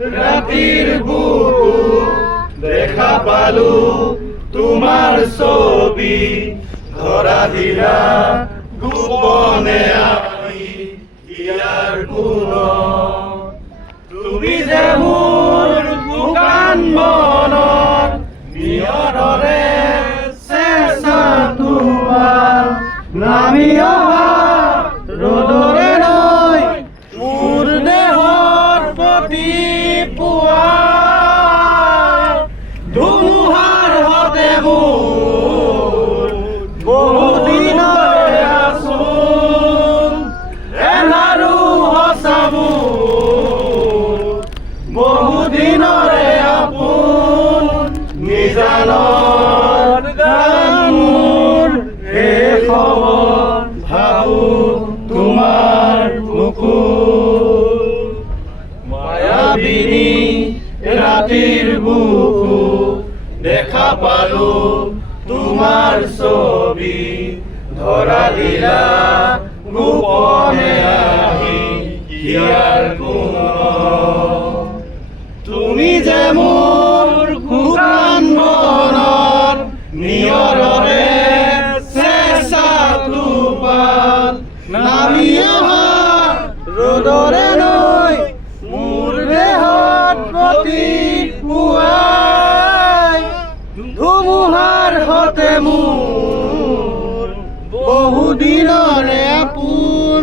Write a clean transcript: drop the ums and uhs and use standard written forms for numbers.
ৰাতিৰ বুক দেখা পালু তোমাৰ ছবি ধৰা দিলা গোপনে আমি ইয়াৰ গুণ তুমি যে মোৰ দোকান মনৰ নিয়ৰৰে চেঁচা তোমাৰ নামি অহা ৰ'দৰে নৈ মোৰ দেহত প্ৰতি পুৱা ধুমুহাৰ হতে মোৰ বহুদিনৰে আচোন এন্ধাৰো সঁচা মোৰ বহুদিনৰে আপোন নিজানৰ গান মোৰ শেষ হ'ব ভাবো তোমাৰ বুকুত মায়াবিনী ৰাতিৰ বুকু দেখা পালো তোমাৰ ছবি ধৰা দিলা গোপনে আহি ইয়াৰ গুণ তুমি যে মোৰ শুকান মনৰ নিয়ৰৰে চেঁচা টোপাল নামি অহা ৰ'দৰে নৈ মোৰ দেহত প্ৰতিপুৱাই ধুমুহাৰ হতে মোৰ বহুদিনৰে আপোন।